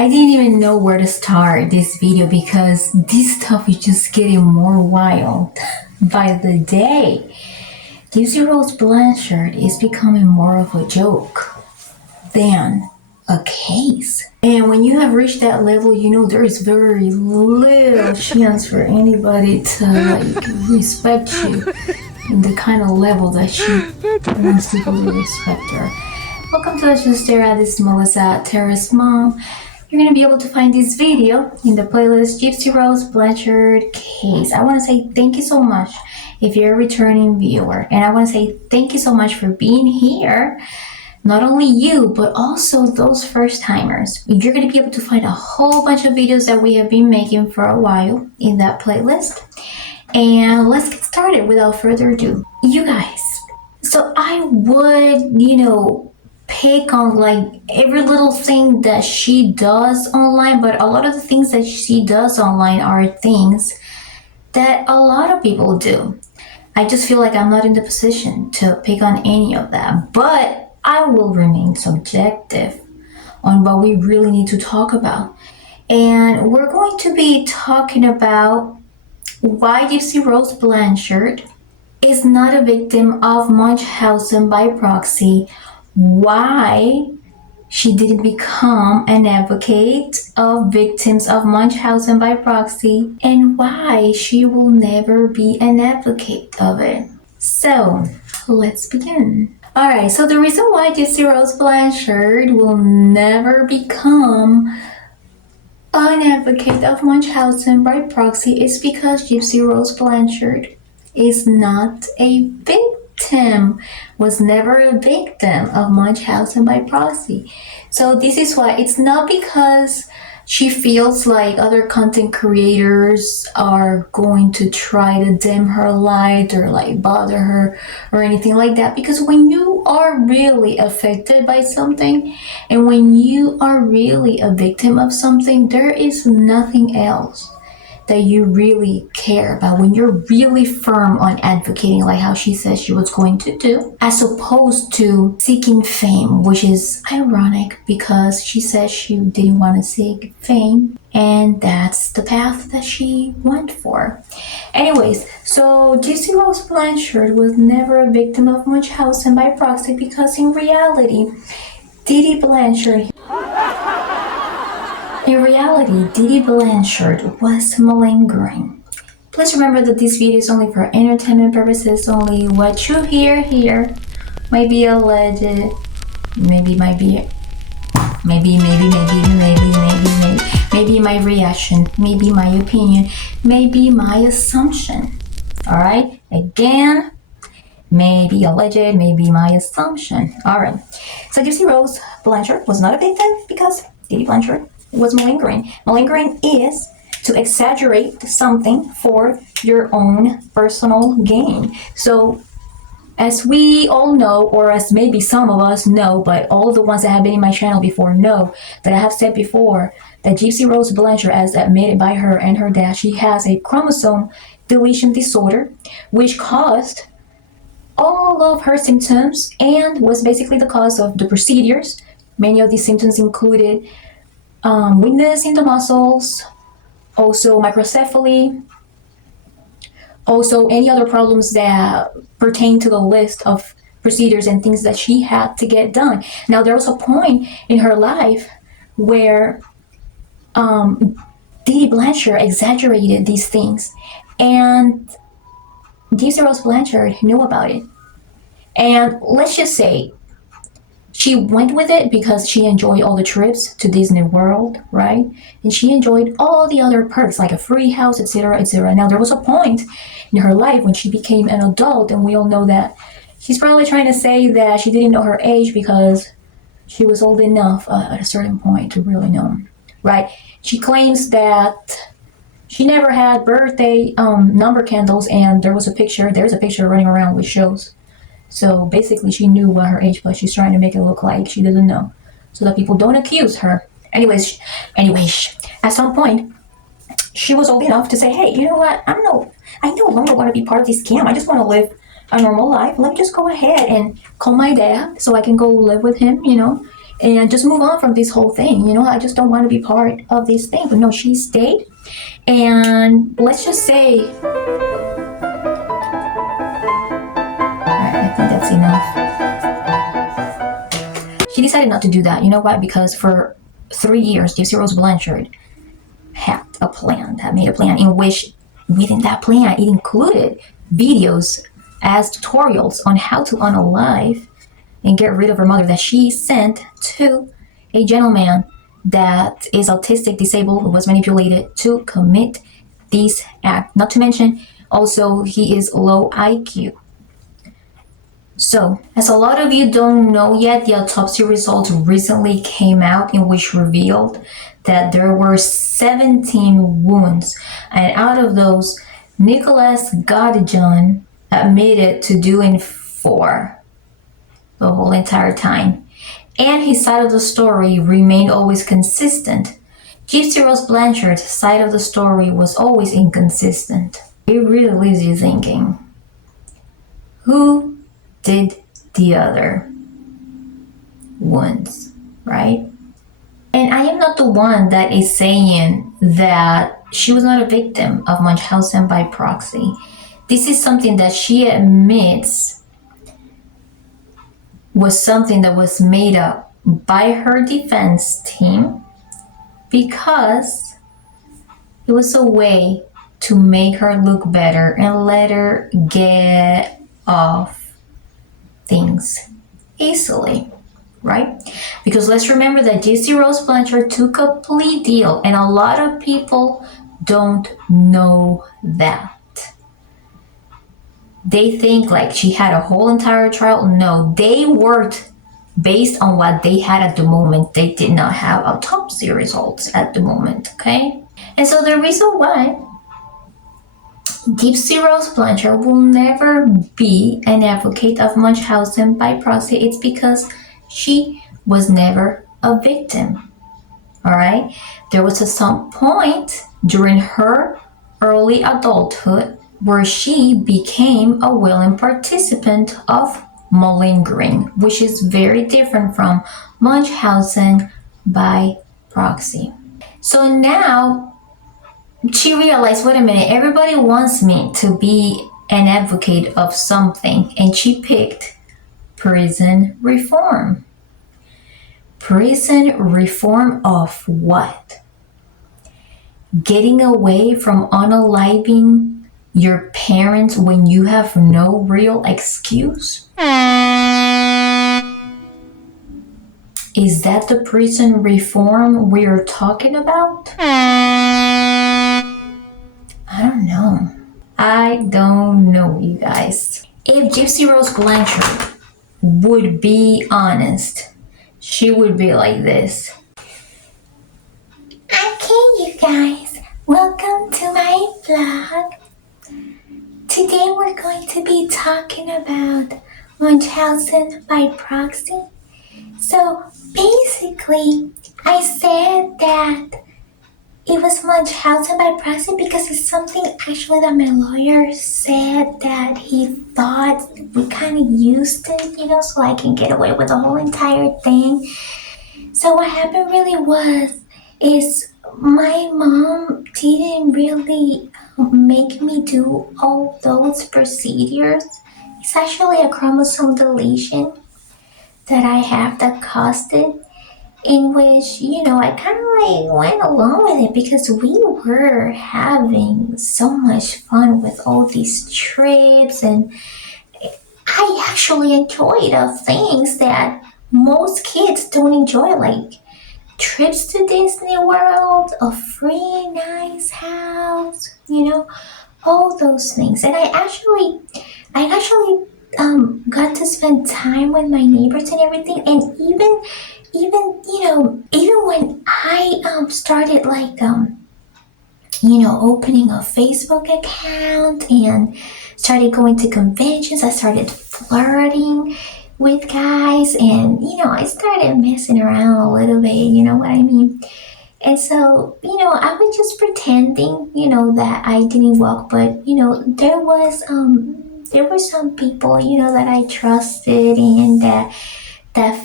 I didn't even know where to start this video because this stuff is just getting more wild by the day. Gypsy Rose Blanchard is becoming more of a joke than a case. And when you have reached that level, you know there is very little chance for anybody to respect you in the kind of level that she wants people to respect her. Welcome to Let's Just Stare At This. Melissa, Terrace Mom. You're going to be able to find this video in the playlist Gypsy Rose Blanchard case. I want to say thank you so much if you're a returning viewer. And I want to say thank you so much for being here. Not only you, but also those first timers. You're going to be able to find a whole bunch of videos that we have been making for a while in that playlist. And let's get started without further ado. You guys, so I would, pick on like every little thing that she does online, but a lot of the things that she does online are things that a lot of people do. I just feel like I'm not in the position to pick on any of that, but I will remain subjective on what we really need to talk about. And we're going to be talking about why Gypsy Rose Blanchard is not a victim of Munchausen by proxy, why she didn't become an advocate of victims of Munchausen by proxy, and why she will never be an advocate of it. So, let's begin. Alright, so the reason why Gypsy Rose Blanchard will never become an advocate of Munchausen by proxy is because Gypsy Rose Blanchard is not a victim, was never a victim of Munchausen by proxy. So this is why it's not because she feels like other content creators are going to try to dim her light or like bother her or anything like that. Because when you are really affected by something and when you are really a victim of something, there is nothing else that you really care about when you're really firm on advocating like how she says she was going to do, as opposed to seeking fame, which is ironic because she says she didn't want to seek fame and that's the path that she went for. Anyways, so Gypsy Rose Blanchard was never a victim of Munchausen by proxy because in reality, Didi Blanchard was malingering. Please remember that this video is only for entertainment purposes only. What you hear here might be alleged, maybe my reaction, maybe my opinion, maybe my assumption. Alright? Again, maybe alleged, maybe my assumption. Alright. So Gypsy Rose Blanchard was not a victim because Didi Blanchard was malingering. Malingering is to exaggerate something for your own personal gain. So as we all know, or as maybe some of us know, but all the ones that have been in my channel before know that I have said before that Gypsy Rose Blanchard, as admitted by her and her dad, she has a chromosome deletion disorder, which caused all of her symptoms and was basically the cause of the procedures. Many of these symptoms included weakness in the muscles, also microcephaly, also any other problems that pertain to the list of procedures and things that she had to get done. Now, there was a point in her life where Didi Blanchard exaggerated these things, and Gypsy Rose Blanchard knew about it. And let's just say she went with it because she enjoyed all the trips to Disney World, right? And she enjoyed all the other perks like a free house, etc., etc. Now, there was a point in her life when she became an adult, and we all know that she's probably trying to say that she didn't know her age because she was old enough at a certain point to really know, right? She claims that she never had birthday number candles, and there's a picture running around which shows. So basically she knew what her age was. She's trying to make it look like she doesn't know so that people don't accuse her. Anyways, at some point she was old enough to say, hey, you know what? I no longer want to be part of this scam. I just want to live a normal life. Let me just go ahead and call my dad so I can go live with him, and just move on from this whole thing. I just don't want to be part of this thing. But no, she stayed. And let's just say, all right, I think that's enough. She decided not to do that. You know why? Because for 3 years, Gypsy Rose Blanchard had made a plan in which within that plan, it included videos as tutorials on how to unalive and get rid of her mother that she sent to a gentleman that is autistic, disabled, who was manipulated to commit this act. Not to mention, also, he is low IQ. So, as a lot of you don't know yet, the autopsy results recently came out in which revealed that there were 17 wounds. And out of those, Nicholas Godjon admitted to doing 4 the whole entire time. And his side of the story remained always consistent. Gypsy Rose Blanchard's side of the story was always inconsistent. It really leaves you thinking, who did the other ones, right? And I am not the one that is saying that she was not a victim of Munchausen by proxy. This is something that she admits was something that was made up by her defense team because it was a way to make her look better and let her get off things easily, right? Because let's remember that Gypsy Rose Blanchard took a plea deal, and a lot of people don't know that. They think like she had a whole entire trial. No, they worked based on what they had at the moment. They did not have autopsy results at the moment, okay? And so the reason why Gypsy Rose Blanchard will never be an advocate of Munchausen by proxy, it's because she was never a victim, all right? There was some point during her early adulthood where she became a willing participant of malingering, which is very different from Munchausen by proxy. So now she realized, wait a minute, everybody wants me to be an advocate of something, and she picked prison reform. Prison reform of what? Getting away from unaliving your parents when you have no real excuse? Is that the prison reform we're talking about? I don't know, you guys. If Gypsy Rose Blanchard would be honest, she would be like this. Okay, you guys, welcome to my vlog. Today we're going to be talking about Munchausen by proxy. So basically, I said that it was Munchausen by proxy because it's something actually that my lawyer said that he thought we kind of used it, so I can get away with the whole entire thing. So what happened really is my mom didn't really make me do all those procedures. It's actually a chromosome deletion that I have that caused it, in which, I kind of went along with it because we were having so much fun with all these trips, and I actually enjoyed things that most kids don't enjoy, like trips to Disney World, a free nice house, all those things. And I actually got to spend time with my neighbors and everything. And even when I started opening a Facebook account and started going to conventions, I started flirting with guys, and I started messing around a little bit, you know what I mean? And so, I was just pretending, that I didn't walk, but there were some people, that I trusted and that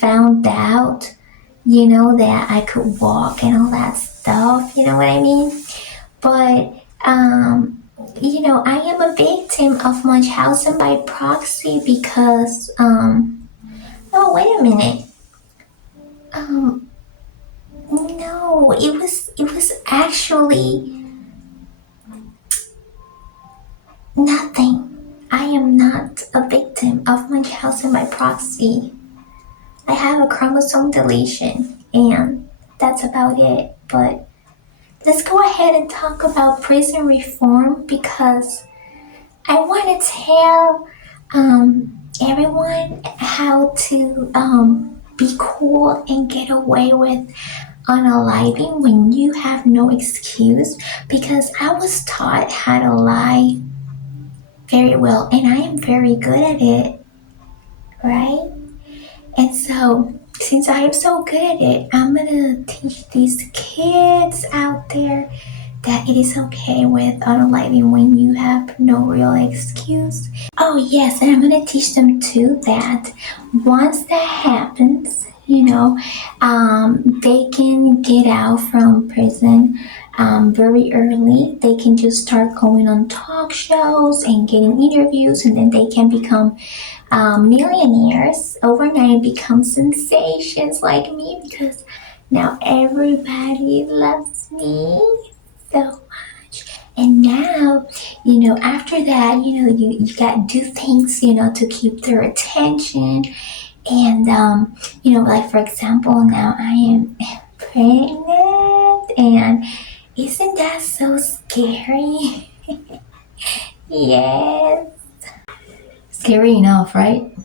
found out that I could walk and all that stuff, you know what I mean? But, I am a victim of Munchausen by proxy because, oh, wait a minute. No, it was actually nothing. I am not a victim of Munchausen by proxy. I have a chromosome deletion, and that's about it. But let's go ahead and talk about prison reform because I want to tell everyone how to be cool and get away with unaliving when you have no excuse, because I was taught how to lie very well and I am very good at it, right? And so, since I am so good at it, I'm gonna teach these kids out there that it is okay with unaliving when you have no real excuse. Oh yes, and I'm gonna teach them too that once that happens, they can get out from prison very early. They can just start going on talk shows and getting interviews, and then they can become millionaires overnight, become sensations like me, because now everybody loves me so much. And now, after that, you got to do things, to keep their attention. And, like for example, now I am pregnant, and isn't that so scary? Yes. Scary enough, right?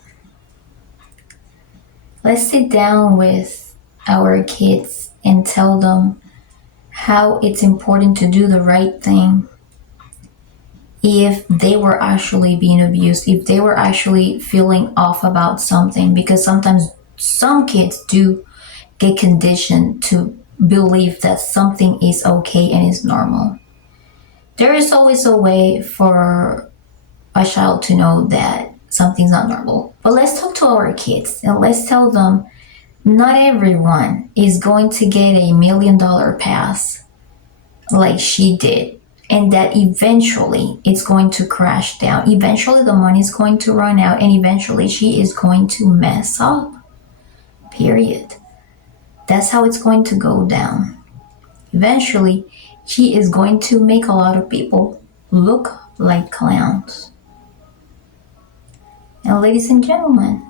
Let's sit down with our kids and tell them how it's important to do the right thing if they were actually being abused, if they were actually feeling off about something, because sometimes some kids do get conditioned to believe that something is okay and is normal. There is always a way for a child to know that something's not normal. But let's talk to our kids and let's tell them not everyone is going to get $1 million pass like she did, and that eventually it's going to crash down. Eventually the money is going to run out, and eventually she is going to mess up. Period. That's how it's going to go down. Eventually she is going to make a lot of people look like clowns. And ladies and gentlemen,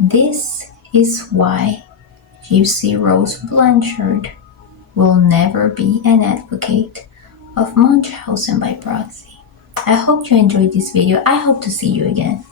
this is why Gypsy Rose Blanchard will never be an advocate of Munchausen by proxy. I hope you enjoyed this video. I hope to see you again.